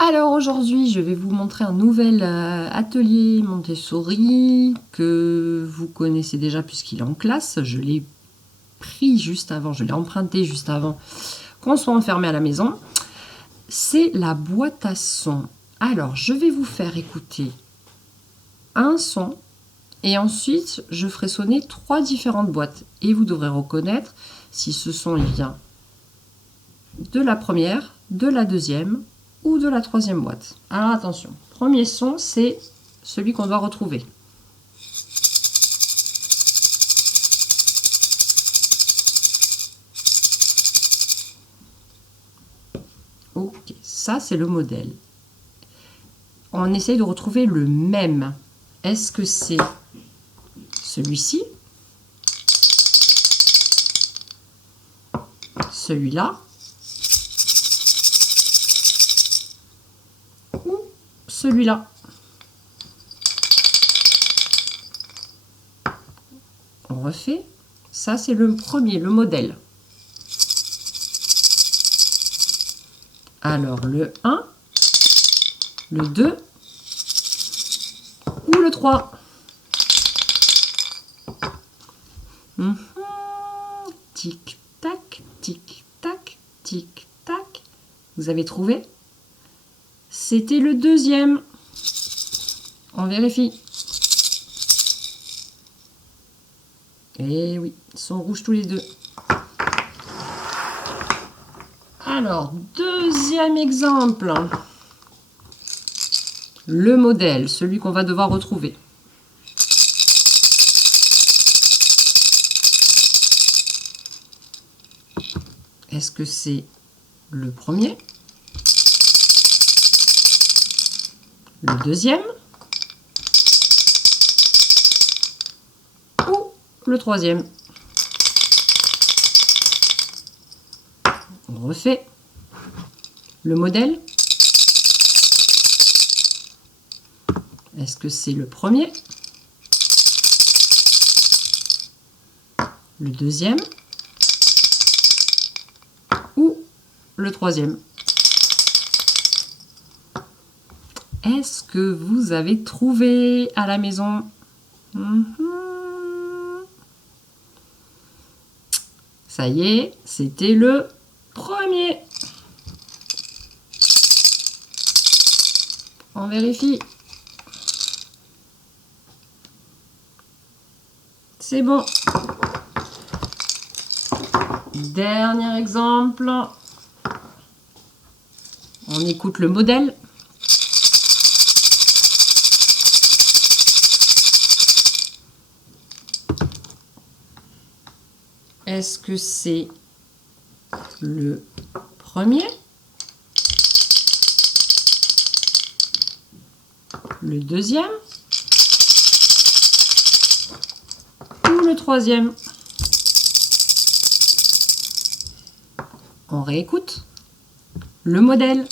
Alors aujourd'hui, je vais vous montrer un nouvel atelier Montessori que vous connaissez déjà puisqu'il est en classe. Je l'ai pris juste avant, je l'ai emprunté juste avant qu'on soit enfermé à la maison. C'est la boîte à son. Alors, je vais vous faire écouter un son et ensuite je ferai sonner 3 différentes boîtes. Et vous devrez reconnaître si ce son il vient de la première, de la deuxième ou de la troisième boîte. Alors attention, premier son, c'est celui qu'on doit retrouver. Ok, ça c'est le modèle. On essaye de retrouver le même. Est-ce que c'est celui-ci, celui-là, ou celui-là? On refait. Ça, c'est le premier, le modèle. Alors, le 1, le 2 ou le 3. Tic-tac, tic-tac, tic-tac. Vous avez trouvé? C'était le deuxième. On vérifie. Eh oui, ils sont rouges tous les deux. Alors, deuxième exemple. Le modèle, celui qu'on va devoir retrouver. Est-ce que c'est le premier, le deuxième ou le troisième? On refait. Le modèle. Est-ce que c'est le premier, le deuxième ou le troisième? Est-ce que vous avez trouvé à la maison? Ça y est, c'était le premier. On vérifie. C'est bon. Dernier exemple. On écoute le modèle. Est-ce que c'est le premier, le deuxième ou le troisième? On réécoute. Le modèle.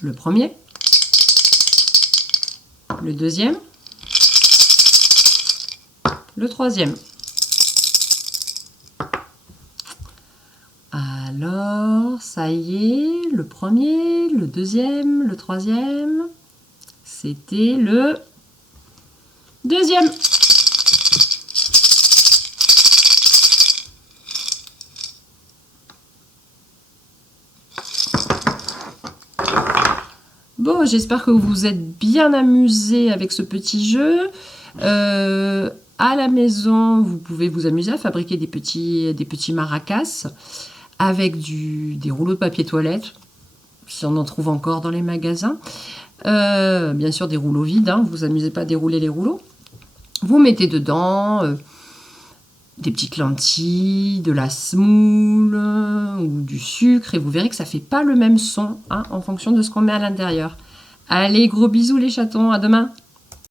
Le premier, le deuxième, le troisième. Alors, ça y est, le premier, le deuxième, le troisième, c'était le deuxième. Bon, j'espère que vous vous êtes bien amusés avec ce petit jeu. À la maison, vous pouvez vous amuser à fabriquer des petits maracas avec des rouleaux de papier toilette, si on en trouve encore dans les magasins. Bien sûr, des rouleaux vides, hein, vous vous amusez pas à dérouler les rouleaux. Vous mettez dedans des petites lentilles, de la semoule ou du sucre et vous verrez que ça fait pas le même son hein, en fonction de ce qu'on met à l'intérieur. Allez, gros bisous les chatons, à demain!